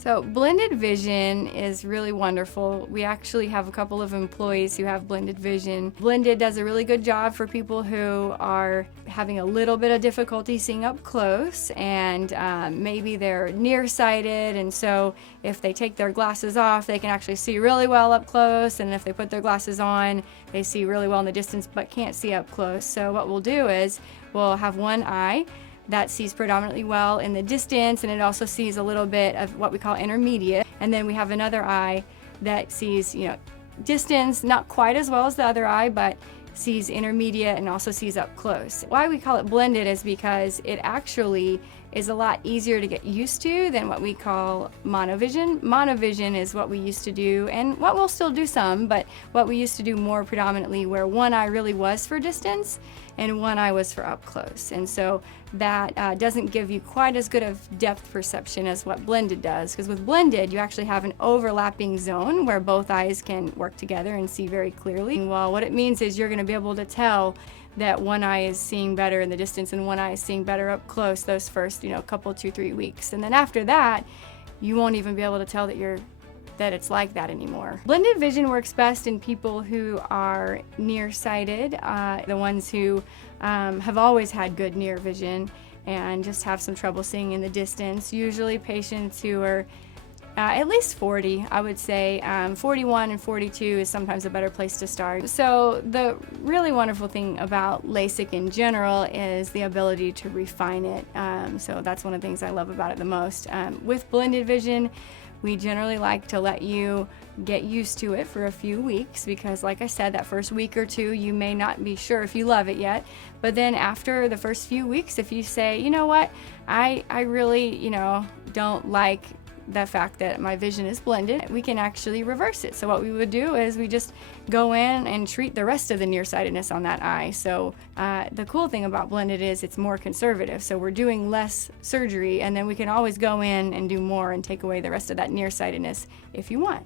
So blended vision is really wonderful. We actually have a couple of employees who have blended vision. Blended does a really good job for people who are having a little bit of difficulty seeing up close, and maybe they're nearsighted, and so if they take their glasses off, they can actually see really well up close, and if they put their glasses on, they see really well in the distance but can't see up close. So what we'll do is we'll have one eye that sees predominantly well in the distance, and it also sees a little bit of what we call intermediate. And then we have another eye that sees, distance, not quite as well as the other eye, but sees intermediate and also sees up close. Why we call it blended is because it actually is a lot easier to get used to than what we call monovision. Monovision is what we used to do, and what we'll still do some, but what we used to do more predominantly, where one eye really was for distance and one eye was for up close. And so that doesn't give you quite as good of depth perception as what blended does, because with blended you actually have an overlapping zone where both eyes can work together and see very clearly. Well, what it means is you're going to be able to tell that one eye is seeing better in the distance and one eye is seeing better up close those first, couple, 2-3 weeks. And then after that, you won't even be able to tell that it's like that anymore. Blended vision works best in people who are nearsighted, the ones who have always had good near vision and just have some trouble seeing in the distance. Usually patients who are at least 40, I would say. 41 and 42 is sometimes a better place to start. So the really wonderful thing about LASIK in general is the ability to refine it. So that's one of the things I love about it the most. With blended vision, we generally like to let you get used to it for a few weeks, because like I said, that first week or two you may not be sure if you love it yet, but then after the first few weeks, if you say, you know what, I really don't like the fact that my vision is blended, we can actually reverse it. So what we would do is we just go in and treat the rest of the nearsightedness on that eye. So the cool thing about blended is it's more conservative. So we're doing less surgery, and then we can always go in and do more and take away the rest of that nearsightedness if you want.